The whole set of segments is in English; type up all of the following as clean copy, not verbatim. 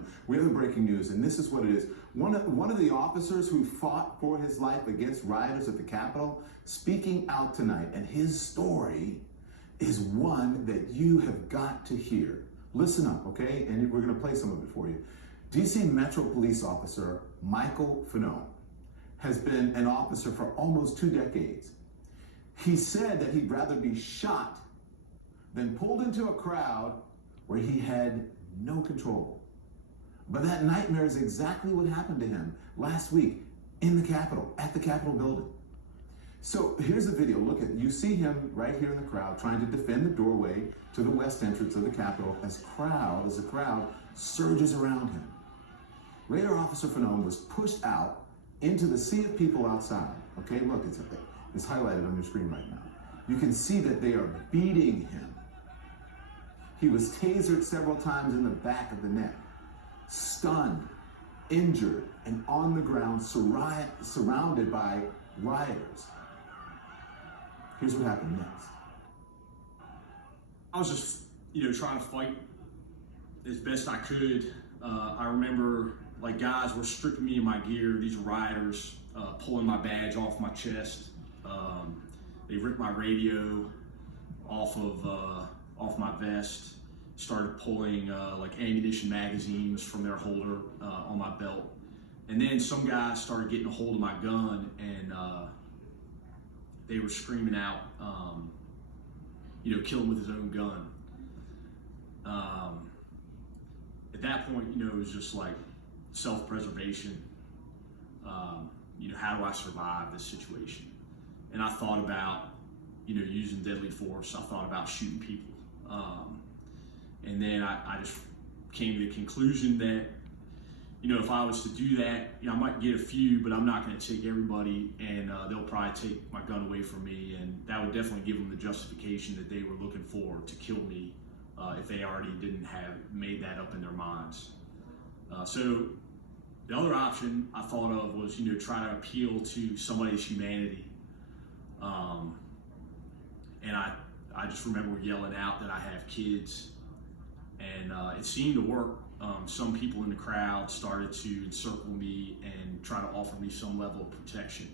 gentlemen, we have the breaking news, and this is what it is. One of the officers who fought for his life against rioters at the Capitol, speaking out tonight, and his story is one that you have got to hear. Listen up, okay? And we're going to play some of it for you. DC Metro Police Officer Michael Fanone has been an officer for almost 2 decades. He said that he'd rather be shot than pulled into a crowd where he had no control. But that nightmare is exactly what happened to him last week in the Capitol, at the Capitol building. So here's the video. Look at, you see him right here in the crowd trying to defend the doorway to the west entrance of the Capitol as the crowd surges around him. Radar Officer Fanone was pushed out into the sea of people outside. Okay, look, it's highlighted on your screen right now. You can see that they are beating him. He was tasered several times in the back of the neck, stunned, injured, and on the ground surrounded by rioters. Here's what happened next. I was just, trying to fight as best I could. I remember guys were stripping me of my gear, these rioters, pulling my badge off my chest. They ripped my radio off my vest, started pulling ammunition magazines from their holder on my belt. And then some guys started getting a hold of my gun, and they were screaming out, kill him with his own gun. At that point, it was just like self-preservation. How do I survive this situation? And I thought about, using deadly force. I thought about shooting people. And then I just came to the conclusion that, if I was to do that, I might get a few, but I'm not going to take everybody, and they'll probably take my gun away from me, and that would definitely give them the justification that they were looking for to kill me if they already didn't have made that up in their minds. So the other option I thought of was, try to appeal to somebody's humanity. And I just remember yelling out that I have kids, and it seemed to work. Some people in the crowd started to encircle me and try to offer me some level of protection.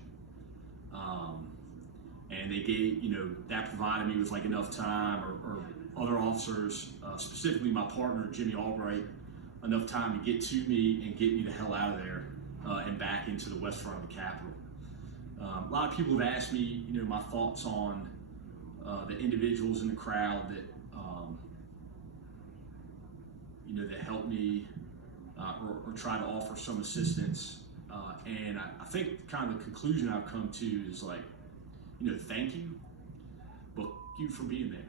And they gave, that provided me with enough time, or other officers, specifically my partner, Jimmy Albright, enough time to get to me and get me the hell out of there and back into the west front of the Capitol. A lot of people have asked me, my thoughts on the individuals in the crowd that, that helped me or try to offer some assistance. And I think kind of the conclusion I've come to is thank you, but you for being there.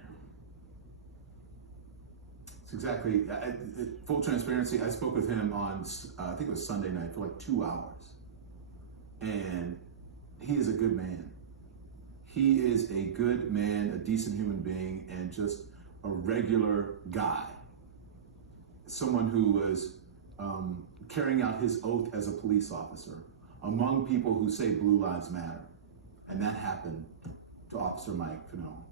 It's exactly, full transparency, I spoke with him on, I think it was Sunday night, for 2 hours. And he is a good man. He is a good man, a decent human being, and just a regular guy. Someone who was carrying out his oath as a police officer among people who say Blue Lives Matter. And that happened to Officer Mike Fanone.